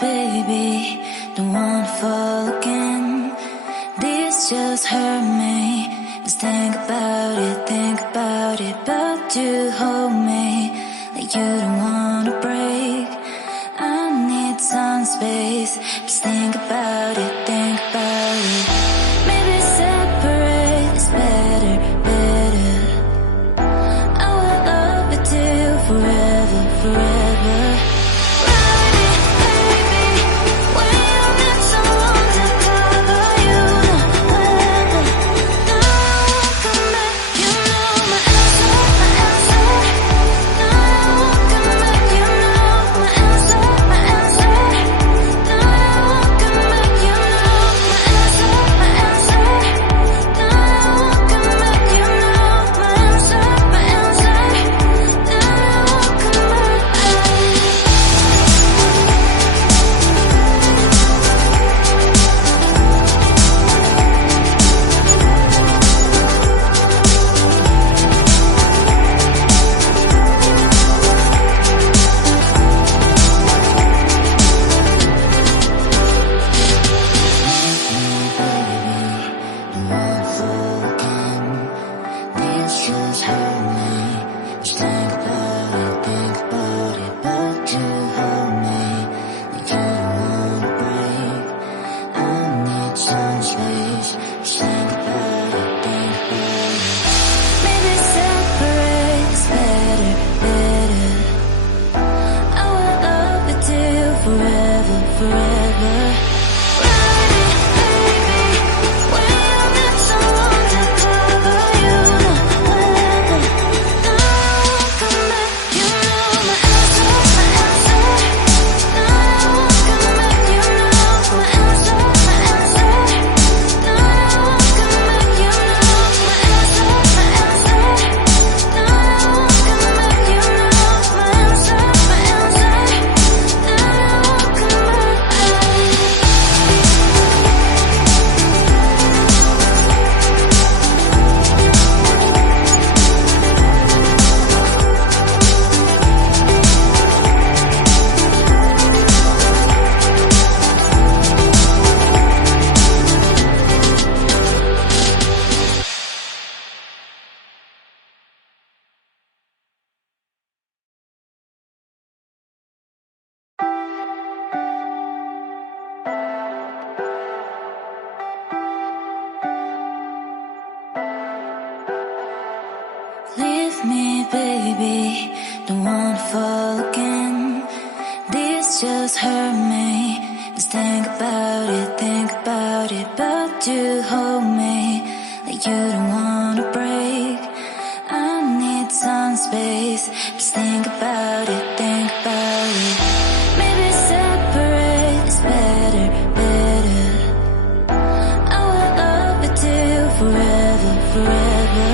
baby, don't wanna fall again. This just hurt me. Just think about it, but you hold me like you don't wanna break. I need some space. Just think about it, maybe separate is better, better. I will love you till forever, forever. Leave me, baby, don't wanna fall again. This just hurt me. Just think about it, but you hold me like you don't wanna break. I need some space. Just think about it, maybe separate is better, better. I will love you till forever, forever.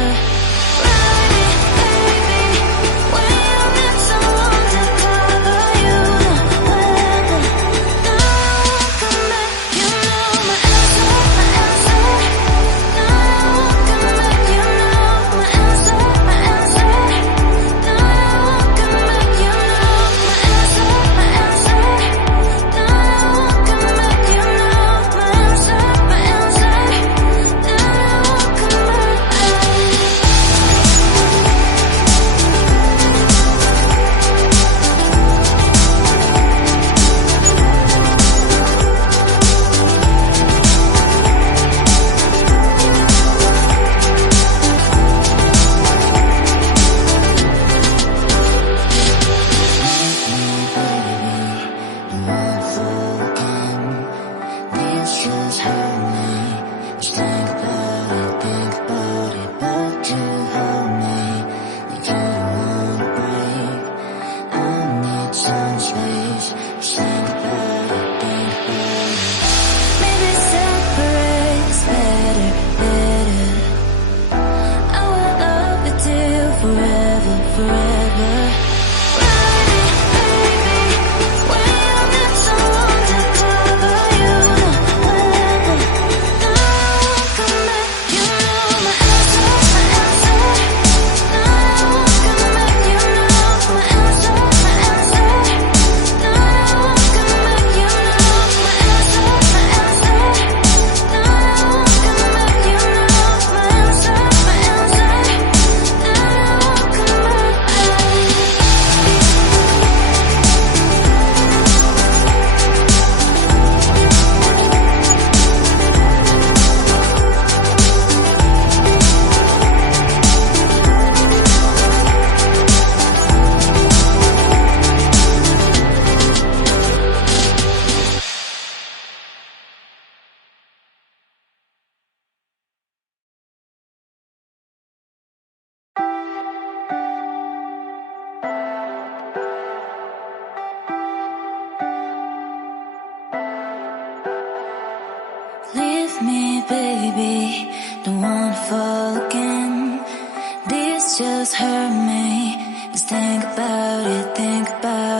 me, baby. Don't wanna fall again. This just hurt me. Just think about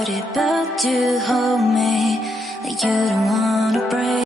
it, but you hold me like you don't wanna